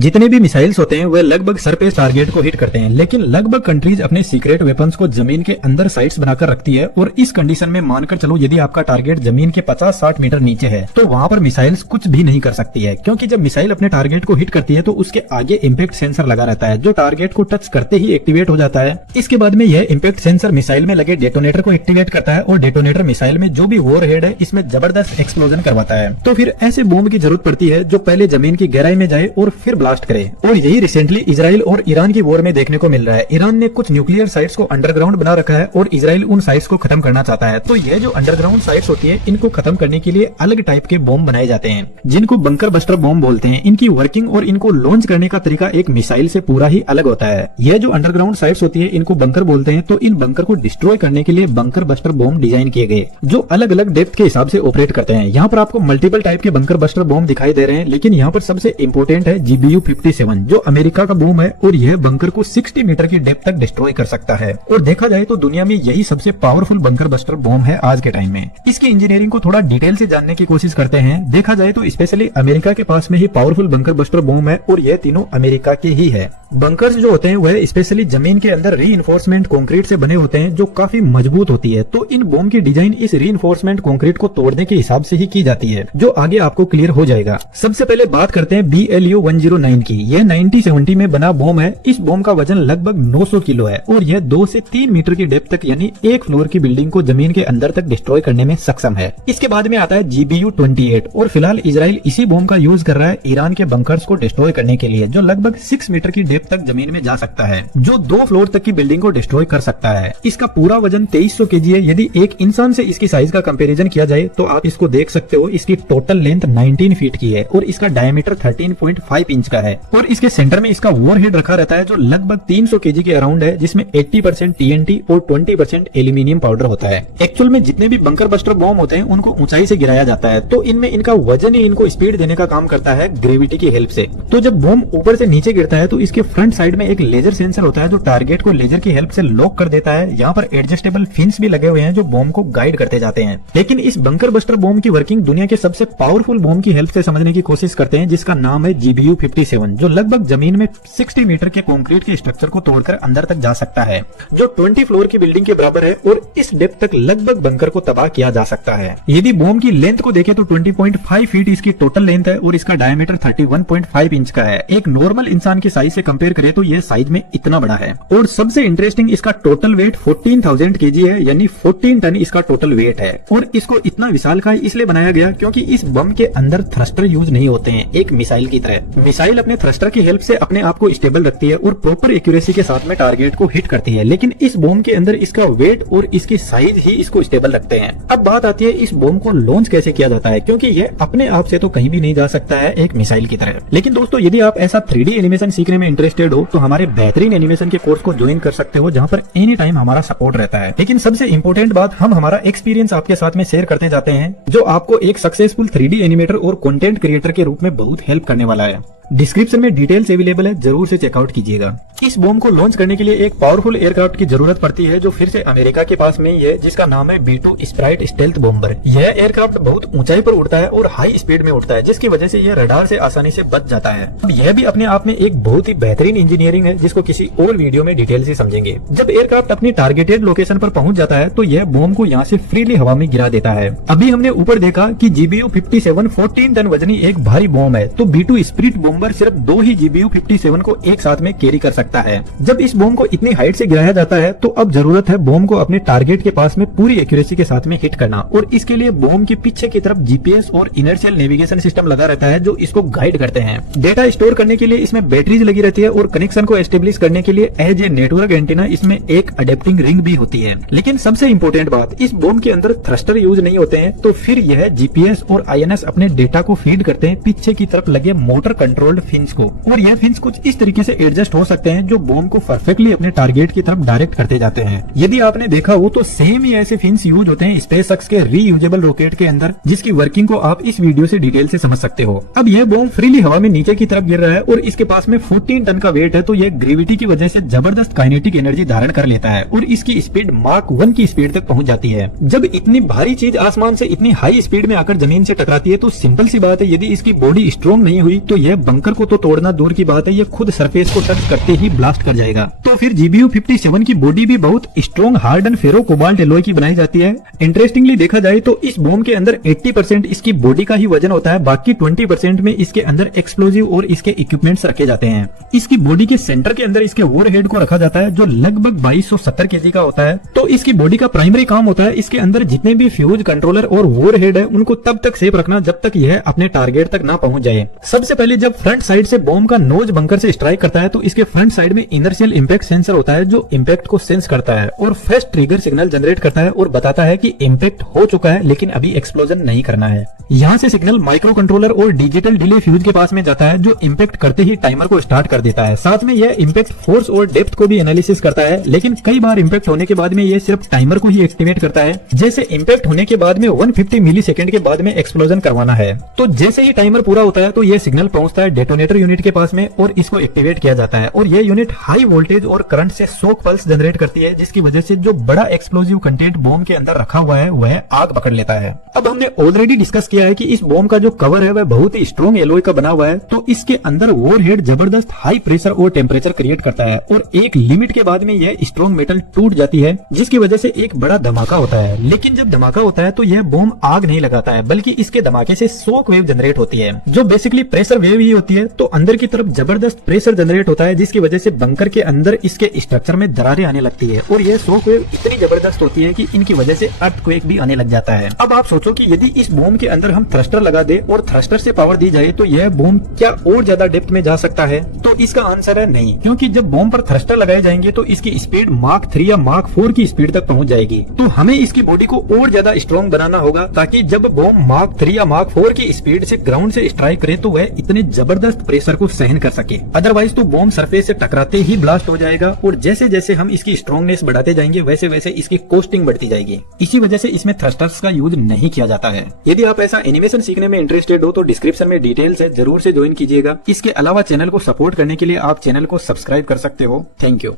जितने भी मिसाइल्स होते हैं वे लगभग सरफेस टारगेट को हिट करते हैं, लेकिन लगभग कंट्रीज अपने सीक्रेट वेपन्स को जमीन के अंदर साइट्स बनाकर रखती है। और इस कंडीशन में मानकर चलो यदि आपका टारगेट जमीन के 50-60 मीटर नीचे है तो वहां पर मिसाइल्स कुछ भी नहीं कर सकती है, क्योंकि जब मिसाइल अपने टारगेट को हिट करती है तो उसके आगे इम्पैक्ट सेंसर लगा रहता है जो टारगेट को टच करते ही एक्टिवेट हो जाता है। इसके बाद में यह इम्पैक्ट सेंसर मिसाइल में लगे डेटोनेटर को एक्टिवेट करता है और डेटोनेटर मिसाइल में जो भी वॉरहेड है इसमें जबरदस्त एक्सप्लोजन करवाता है। तो फिर ऐसे बॉम्ब की जरूरत पड़ती है जो पहले जमीन की गहराई में जाए और फिर ब्लास्ट करे। और यही रिसेंटली इजराइल और ईरान की वॉर में देखने को मिल रहा है। ईरान ने कुछ न्यूक्लियर साइट्स को अंडरग्राउंड बना रखा है और इजराइल उन साइट्स को खत्म करना चाहता है। तो ये जो अंडरग्राउंड साइट्स होती है इनको खत्म करने के लिए अलग टाइप के बॉम्ब बनाए जाते हैं जिनको बंकर बस्टर बॉम्ब बोलते हैं। इनकी वर्किंग और इनको लॉन्च करने का तरीका एक मिसाइल से पूरा ही अलग होता है। यह जो अंडरग्राउंड साइट्स होती है इनको बंकर बोलते हैं। तो इन बंकर को डिस्ट्रॉय करने के लिए बंकर बस्टर बॉम्ब डिजाइन किए गए जो अलग अलग डेप्थ के हिसाब से ऑपरेट करते हैं। यहाँ पर आपको मल्टीपल टाइप के बंकर बस्टर बॉम्ब दिखाई दे रहे हैं, लेकिन यहाँ पर सबसे इंपोर्टेंट है GBU-57 जो अमेरिका का बॉम्ब है और यह बंकर को 60 मीटर की डेप्थ तक डिस्ट्रॉय कर सकता है। और देखा जाए तो दुनिया में यही सबसे पावरफुल बंकर बस्टर बॉम्ब है आज के टाइम में। इसकी इंजीनियरिंग को थोड़ा डिटेल से जानने की कोशिश करते हैं। देखा जाए तो स्पेशली अमेरिका के पास में ही पावरफुल बंकर बस्टर बॉम्ब है और यह तीनों अमेरिका के ही है। बंकर्स जो होते हैं वह स्पेशली जमीन के अंदर रीइंफोर्समेंट कंक्रीट से बने होते हैं जो काफी मजबूत होती है। तो इन बॉम्ब की डिजाइन इस रीइंफोर्समेंट कंक्रीट को तोड़ने के हिसाब से ही की जाती है, जो आगे आपको क्लियर हो जाएगा। सबसे पहले बात करते हैं BLU-109 की। यह 1970 में बना बॉम्ब है। इस बॉम्ब का वजन लगभग 900 किलो है और यह 2 से 3 मीटर की डेप्थ तक यानी एक फ्लोर की बिल्डिंग को जमीन के अंदर तक डिस्ट्रॉय करने में सक्षम है। इसके बाद में आता है GBU-28 और फिलहाल इजराइल इसी बॉम्ब का यूज कर रहा है ईरान के बंकर्स को डिस्ट्रॉय करने के लिए, जो लगभग 6 मीटर की डेप्थ तक जमीन में जा सकता है, जो 2 फ्लोर तक की बिल्डिंग को डिस्ट्रॉय कर सकता है। इसका पूरा वजन 2300 kg है। यदि एक इंसान से इसकी साइज का कंपैरिजन किया जाए तो आप इसको देख सकते हो। इसकी टोटल लेंथ 19 फीट की है और इसका डायमीटर 13.5 इंच का है और इसके सेंटर में इसका वॉरहेड रखा रहता है जो लगभग 300 kg के अराउंड है, जिसमें 80% TNT और 20% एल्यूमिनियम पाउडर होता है। एक्चुअल में जितने भी बंकर बस्टर बॉम्ब होते हैं उनको ऊंचाई से गिराया जाता है, तो इनमें इनका वजन ही इनको स्पीड देने का काम करता है ग्रेविटी की हेल्प से। तो जब बॉम्ब ऊपर से नीचे गिरता है तो इसके फ्रंट साइड में एक लेजर सेंसर होता है जो टारगेट को लेजर की हेल्प से लॉक कर देता है। यहाँ पर एडजस्टेबल फिन्स भी लगे हुए हैं जो बॉम्ब को गाइड करते जाते हैं। लेकिन इस बंकर बस्टर बॉम्ब की वर्किंग दुनिया के सबसे पावरफुल बॉम्ब की हेल्प से समझने की कोशिश करते हैं, जिसका नाम है GBU-57, जो लगभग जमीन में 60 मीटर के कंक्रीट के स्ट्रक्चर को तोड़कर अंदर तक जा सकता है, जो 20 फ्लोर की बिल्डिंग के बराबर है और इस डेप्थ तक लगभग बंकर को तबाह किया जा सकता है। यदि बॉम्ब की लेंथ को देखें तो 20.5 फीट इसकी टोटल लेंथ है और इसका डायमीटर 31.5 इंच का है। एक नॉर्मल इंसान की साइज से कंपेयर करें तो यह साइज में इतना बड़ा है। और सबसे इंटरेस्टिंग इसका टोटल वेट 14,000 kg है, यानी 14 टन इसका टोटल वेट है। और इसको इतना विशालकाय इसलिए बनाया गया क्योंकि इस बम के अंदर थ्रस्टर यूज नहीं होते हैं एक मिसाइल की तरह। मिसाइल अपने थ्रस्टर की हेल्प से अपने आप को स्टेबल रखती है और प्रॉपर एक्यूरेसी के साथ में टारगेट को हिट करती है, लेकिन इस बॉम्ब के अंदर इसका वेट और इसकी साइज ही इसको स्टेबल रखते हैं। अब बात आती है इस बॉम्ब को लॉन्च कैसे किया जाता है, क्योंकि यह अपने आप से तो कहीं भी नहीं जा सकता है एक मिसाइल की तरह। लेकिन दोस्तों यदि आप ऐसा 3D एनिमेशन सीखने में इंटरेस्टेड हो तो हमारे बेहतरीन एनिमेशन के कोर्स को ज्वाइन कर सकते हो, जहाँ पर एनी टाइम हमारा सपोर्ट रहता है। लेकिन सबसे इंपॉर्टेंट बात, हम हमारा एक्सपीरियंस आपके साथ में शेयर करते जाते हैं जो आपको एक सक्सेसफुल 3D एनिमेटर और कंटेंट क्रिएटर के रूप में बहुत हेल्प करने वाला है। डिस्क्रिप्शन में डिटेल्स अवेलेबल है, जरूर से चेकआउट कीजिएगा। इस बॉम्ब को लॉन्च करने के लिए एक पावरफुल एयरक्राफ्ट की जरूरत पड़ती है जो फिर से अमेरिका के पास में ही है, जिसका नाम है B-2 स्प्राइट स्टेल्थ बॉम्बर। यह एयरक्राफ्ट बहुत ऊंचाई पर उड़ता है और हाई स्पीड में उड़ता है, जिसकी वजह से यह रडार से आसानी से बच जाता है। अब यह भी अपने आप में एक बहुत ही बेहतरीन इंजीनियरिंग है, जिसको किसी और वीडियो में डिटेल से समझेंगे। जब एयरक्राफ्ट अपनी टारगेटेड लोकेशन पर पहुंच जाता है तो यह बॉम्ब को यहाँ से फ्रीली हवा में गिरा देता है। अभी हमने ऊपर देखा कि GBU-57 14 टन वजनी एक भारी बॉम्ब है, तो B-2 स्प्रिट बॉम्बर सिर्फ 2 ही GBU-57 को एक साथ में कैरी कर सकता है। जब इस बॉम्ब को इतनी हाइट से गिराया जाता है तो अब जरूरत है बॉम्ब को अपने टारगेट के पास में पूरी एक्यूरेसी के साथ में हिट करना, और इसके लिए बॉम्ब के पीछे की तरफ GPS और इनर्शियल नेविगेशन सिस्टम लगा रहता है जो इसको गाइड करते हैं। डेटा स्टोर करने के लिए इसमें बैटरीज लगी रहती है और कनेक्शन को एस्टेब्लिश करने के लिए एज ए नेटवर्क एंटीना इसमें एक अडेप्टिंग रिंग भी होती है। लेकिन सबसे इंपॉर्टेंट बात, इस बॉम्ब के अंदर थ्रस्टर यूज नहीं होते हैं, तो फिर यह GPS और INS अपने डेटा को फीड करते हैं पीछे की तरफ लगे मोटर कंट्रोल्ड फिन्स को, और यह फिन्स कुछ इस तरीके से एडजस्ट हो सकते हैं हैं जो बॉम्ब को परफेक्टली अपने टारगेट की तरफ डायरेक्ट करते जाते हैं। यदि आपने देखा हो तो सेम ही ऐसे फिन्स यूज होते हैं स्पेसएक्स के रीयूजेबल रॉकेट के अंदर, जिसकी वर्किंग को आप इस वीडियो से डिटेल से समझ सकते हो। अब यह बॉम्ब फ्रीली हवा में नीचे की तरफ गिर रहा है और इसके पास में 14 टन का वेट है, तो यह ग्रेविटी की वजह से जबरदस्त काइनेटिक एनर्जी धारण कर लेता है और इसकी स्पीड मार्क 1 की स्पीड तक पहुंच जाती है। जब इतनी भारी चीज आसमान से इतनी हाई स्पीड में आकर जमीन से टकराती है तो सिंपल सी बात है, यदि इसकी बॉडी स्ट्रॉन्ग नहीं हुई तो यह बंकर को तो तोड़ना दूर की बात है, यह खुद सरफेस को टच करते ही ब्लास्ट कर जाएगा। तो फिर GBU-57 की बॉडी भी बहुत strong hard and ferro cobalt alloy की बनाई जाती है। इंटरेस्टिंगली देखा जाए तो इस बॉम्ब के अंदर 80% इसकी बॉडी का ही वजन होता है, बाकी 20% में इसके अंदर एक्सप्लोजिव और इसके इक्विपमेंट्स रखे जाते हैं। इसकी बॉडी के सेंटर के अंदर इसके वॉरहेड को रखा जाता है जो लगभग 2270 केजी का होता है। तो इसकी बॉडी का प्राइमरी काम होता है इसके अंदर जितने भी फ्यूज, कंट्रोलर और वॉरहेड है उनको तब तक सेफ रखना जब तक यह अपने टारगेट तक ना पहुंच जाए। सबसे पहले जब फ्रंट साइड से बॉम्ब का नोज बंकर से स्ट्राइक करता है तो इसके फ्रंट साइड में इनर्शियल इंपैक्ट सेंसर होता है जो इंपैक्ट को सेंस करता है और फास्ट ट्रिगर सिग्नल जनरेट करता है और बताता है कि इंपैक्ट हो चुका है लेकिन अभी एक्सप्लोजन नहीं करना है। यहाँ से सिग्नल माइक्रो कंट्रोलर और डिजिटल डिले फ्यूज के पास में जाता है जो इंपैक्ट करते ही टाइमर को स्टार्ट कर देता है। साथ में यह इंपैक्ट फोर्स और डेप्थ को भी एनालिसिस करता है, लेकिन कई बार इंपैक्ट होने के बाद में यह सिर्फ टाइमर को ही एक्टिवेट करता है। जैसे इंपैक्ट होने के बाद में 150 मिलीसेकंड के बाद में एक्सप्लोजन करवाना है, तो जैसे ही टाइमर पूरा होता है तो यह सिग्नल पहुंचता है डेटोनेटर यूनिट के पास में और इसको एक्टिवेट किया जाता है और यह यूनिट हाई वोल्टेज और करंट से शॉक पल्स जनरेट करती है, जिसकी वजह से जो बड़ा एक्सप्लोजिव कंटेंट बॉम्ब के अंदर रखा हुआ है वह आग पकड़ लेता है। अब हमने ऑलरेडी डिस्कस किया है कि इस बॉम्ब का जो कवर है वह बहुत ही स्ट्रॉन्ग एलॉय का बना हुआ है, तो इसके अंदर वॉरहेड जबरदस्त हाई प्रेशर और टेम्परेचर क्रिएट करता है और एक लिमिट के बाद में यह स्ट्रॉन्ग मेटल टूट जाती है, जिसकी वजह से एक बड़ा धमाका होता है। लेकिन जब धमाका होता है तो यह बॉम्ब आग नहीं लगाता है, बल्कि इसके धमाके से शॉक वेव जनरेट होती है जो बेसिकली प्रेशर वेव ही होती है। तो अंदर की तरफ जबरदस्त प्रेशर जनरेट होता है जिसकी वजह से बंकर के अंदर इसके स्ट्रक्चर में दरारें आने लगती है और यह शॉक वेव इतनी जबरदस्त होती है कि इनकी वजह से अर्थक्वेक भी आने लग जाता है। अब आप सोचो कि यदि इस बॉम्ब के अंदर हम थ्रस्टर लगा दे और थ्रस्टर से पावर दी जाए तो यह बॉम्ब क्या और ज्यादा डेप्थ में जा सकता है? तो इसका आंसर है नहीं, क्योंकि जब बॉम्ब पर थ्रस्टर लगाए जाएंगे तो इसकी स्पीड मार्क 3 या मार्क 4 की स्पीड तक पहुंच जाएगी। तो हमें इसकी बॉडी को और ज्यादा स्ट्रॉन्ग बनाना होगा ताकि जब बॉम्ब मार्क 3 या मार्क 4 की स्पीड से ग्राउंड से स्ट्राइक करे तो वह इतने जबरदस्त प्रेशर को सहन कर सके। अदरवाइज तो बॉम्ब सरफेस से टकराते ही ब्लास्ट हो जाएगा और जैसे जैसे हम इसकी स्ट्रॉन्गनेस बढ़ाते जाएंगे वैसे वैसे इसकी कॉस्टिंग बढ़ती जाएगी। इसी वजह से इसमें थ्रस्टर्स का यूज नहीं किया जाता है। यदि आप ऐसा एनिमेशन सीखने में इंटरेस्टेड हो तो डिस्क्रिप्शन में डिटेल्स है, जरूर से ज्वाइन कीजिएगा। इसके अलावा चैनल को सपोर्ट करने के लिए आप चैनल को सब्सक्राइब कर सकते हो। Thank you.